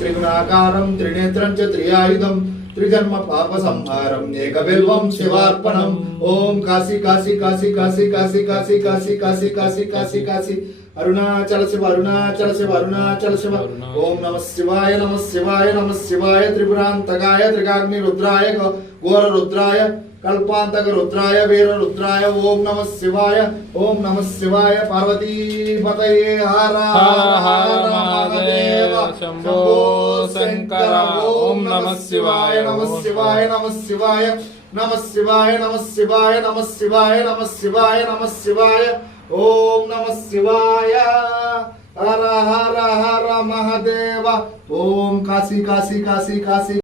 త్రిగుణాకారం త్రినేత్రం చ త్రియాయుధం త్రిజన్మ పాప సంహారం ఏకబిల్వం శివార్పణం ఓం కాశీ కాశీ కాశీ కాశీ కాశీ కాశీ కాశీ కాశీ కాశీ కాశీ కాశీ అరుణాచల శివ అరుణాచల శివ అరుణాచల శివ ఓం నమ శివాయ నమ శివాయ నమ శివాయ త్రిపురాంతకాయ త్రిగాగ్ని రుద్రాయ ఘోర రుద్రాయ కల్పాంతక రుద్రాయ వీర రుద్రాయ ఓం నమ శివాయ ఓం నమ శివాయ పార్వతీ పతయే హారా శంభో శంకర ఓం నమ శివాయ నమ శివాయ నమ శివాయ నమ శివాయ నమ శివాయ నమ శివాయ నమ శివాయ నమ శివాయ ఓం నమ శివాయ. హర హర హర మహదేవ ఓం కాశీ కాశీ కాశీ కాశీ